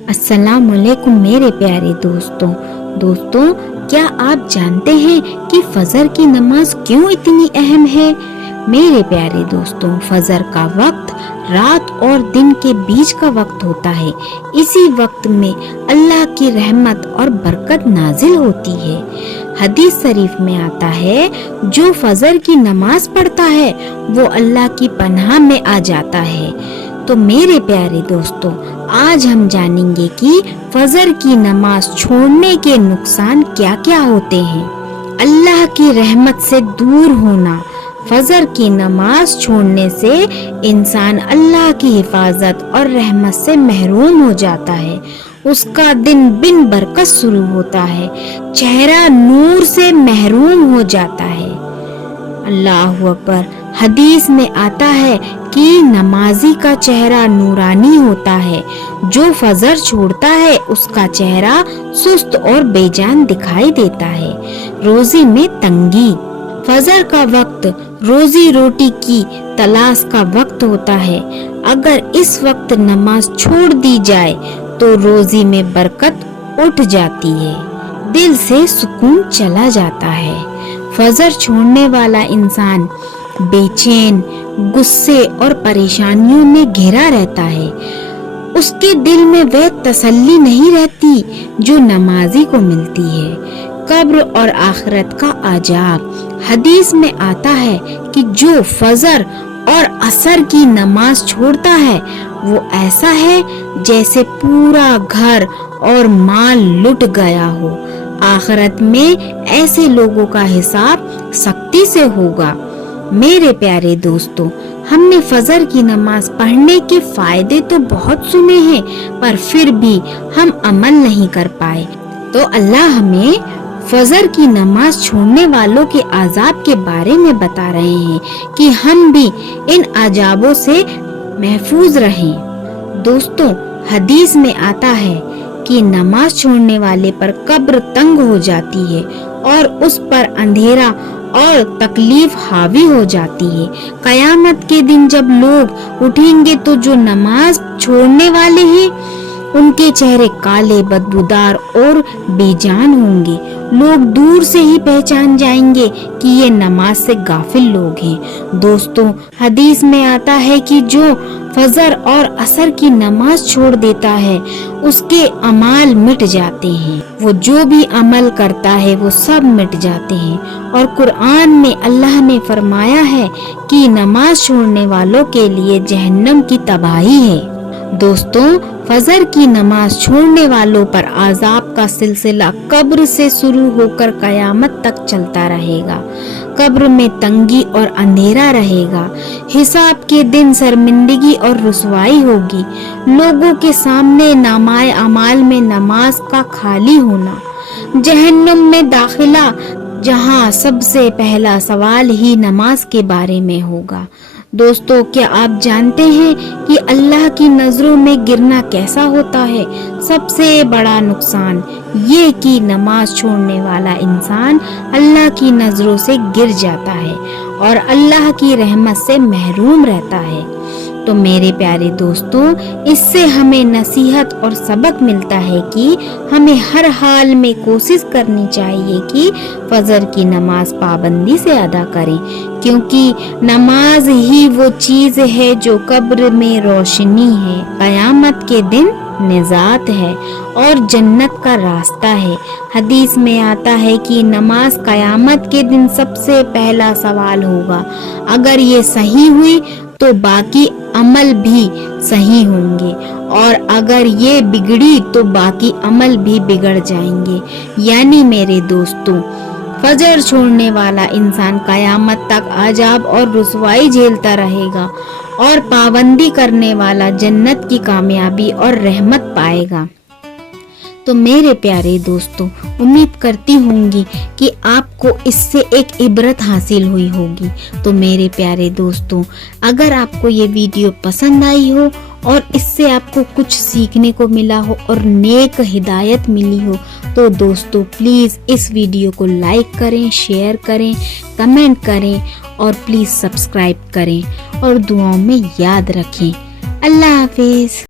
السلام علیکم میرے پیارے دوستوں کیا آپ جانتے ہیں کہ فجر کی نماز کیوں اتنی اہم ہے؟ میرے پیارے دوستوں، فجر کا وقت رات اور دن کے بیچ کا وقت ہوتا ہے۔ اسی وقت میں اللہ کی رحمت اور برکت نازل ہوتی ہے۔ حدیث شریف میں آتا ہے، جو فجر کی نماز پڑھتا ہے وہ اللہ کی پناہ میں آ جاتا ہے۔ تو میرے پیارے دوستوں، آج ہم جانیں گے کہ فجر کی نماز چھوڑنے کے نقصان کیا کیا ہوتے ہیں۔ اللہ کی رحمت سے دور ہونا۔ فجر کی نماز چھوڑنے سے انسان اللہ کی حفاظت اور رحمت سے محروم ہو جاتا ہے۔ اس کا دن بن برکت شروع ہوتا ہے، چہرہ نور سے محروم ہو جاتا ہے۔ اللہ اکبر۔ حدیث میں آتا ہے کہ نمازی کا چہرہ نورانی ہوتا ہے، جو فجر چھوڑتا ہے اس کا چہرہ سست اور بے جان دکھائی دیتا ہے۔ روزی میں تنگی۔ فجر کا وقت روزی روٹی کی تلاش کا وقت ہوتا ہے۔ اگر اس وقت نماز چھوڑ دی جائے تو روزی میں برکت اٹھ جاتی ہے، دل سے سکون چلا جاتا ہے۔ فجر چھوڑنے والا انسان بے چین، غصے اور پریشانیوں میں گھرا رہتا ہے۔ اس کے دل میں وہ تسلی نہیں رہتی جو نمازی کو ملتی ہے۔ قبر اور آخرت کا عذاب۔ حدیث میں آتا ہے کہ جو فجر اور عصر کی نماز چھوڑتا ہے وہ ایسا ہے جیسے پورا گھر اور مال لٹ گیا ہو۔ آخرت میں ایسے لوگوں کا حساب سختی سے ہوگا۔ میرے پیارے دوستوں، ہم نے فجر کی نماز پڑھنے کے فائدے تو بہت سنے ہیں، پر پھر بھی ہم عمل نہیں کر پائے۔ تو اللہ ہمیں فجر کی نماز چھوڑنے والوں کے عذاب کے بارے میں بتا رہے ہیں کہ ہم بھی ان عذابوں سے محفوظ رہیں۔ دوستوں، حدیث میں آتا ہے کہ نماز چھوڑنے والے پر قبر تنگ ہو جاتی ہے اور اس پر اندھیرا اور تکلیف حاوی ہو جاتی ہے۔ قیامت کے دن جب لوگ اٹھیں گے تو جو نماز چھوڑنے والے ہیں ان کے چہرے کالے، بدبودار اور بے جان ہوں گے۔ لوگ دور سے ہی پہچان جائیں گے کہ یہ نماز سے غافل لوگ ہیں۔ دوستوں، حدیث میں آتا ہے کہ جو فجر اور عصر کی نماز چھوڑ دیتا ہے اس کے اعمال مٹ جاتے ہیں۔ وہ جو بھی عمل کرتا ہے وہ سب مٹ جاتے ہیں۔ اور قرآن میں اللہ نے فرمایا ہے کہ نماز چھوڑنے والوں کے لیے جہنم کی تباہی ہے۔ دوستوں، فجر کی نماز چھوڑنے والوں پر عذاب کا سلسلہ قبر سے شروع ہو کر قیامت تک چلتا رہے گا۔ قبر میں تنگی اور اندھیرا رہے گا۔ حساب کے دن شرمندگی اور رسوائی ہوگی۔ لوگوں کے سامنے نامۂ اعمال میں نماز کا خالی ہونا۔ جہنم میں داخلہ، جہاں سب سے پہلا سوال ہی نماز کے بارے میں ہوگا۔ دوستو، کیا آپ جانتے ہیں کہ اللہ کی نظروں میں گرنا کیسا ہوتا ہے؟ سب سے بڑا نقصان یہ کہ نماز چھوڑنے والا انسان اللہ کی نظروں سے گر جاتا ہے اور اللہ کی رحمت سے محروم رہتا ہے۔ تو میرے پیارے دوستوں، اس سے ہمیں نصیحت اور سبق ملتا ہے کہ ہمیں ہر حال میں کوشش کرنی چاہیے کہ فجر کی نماز پابندی سے ادا کریں، کیونکہ نماز ہی وہ چیز ہے جو قبر میں روشنی ہے، قیامت کے دن نجات ہے اور جنت کا راستہ ہے۔ حدیث میں آتا ہے کہ نماز قیامت کے دن سب سے پہلا سوال ہوگا۔ اگر یہ صحیح ہوئی تو باقی عمل بھی صحیح ہوں گے، اور اگر یہ بگڑی تو باقی عمل بھی بگڑ جائیں گے۔ یعنی میرے دوستوں، فجر چھوڑنے والا انسان قیامت تک عذاب اور رسوائی جھیلتا رہے گا، اور پابندی کرنے والا جنت کی کامیابی اور رحمت پائے گا۔ تو میرے پیارے دوستوں، امید کرتی ہوں گی کہ آپ کو اس سے ایک عبرت حاصل ہوئی ہوگی۔ تو میرے پیارے دوستوں، اگر آپ کو یہ ویڈیو پسند آئی ہو اور اس سے آپ کو کچھ سیکھنے کو ملا ہو اور نیک ہدایت ملی ہو تو دوستوں پلیز اس ویڈیو کو لائک کریں، شیئر کریں، کمنٹ کریں اور پلیز سبسکرائب کریں اور دعاؤں میں یاد رکھیں۔ اللہ حافظ۔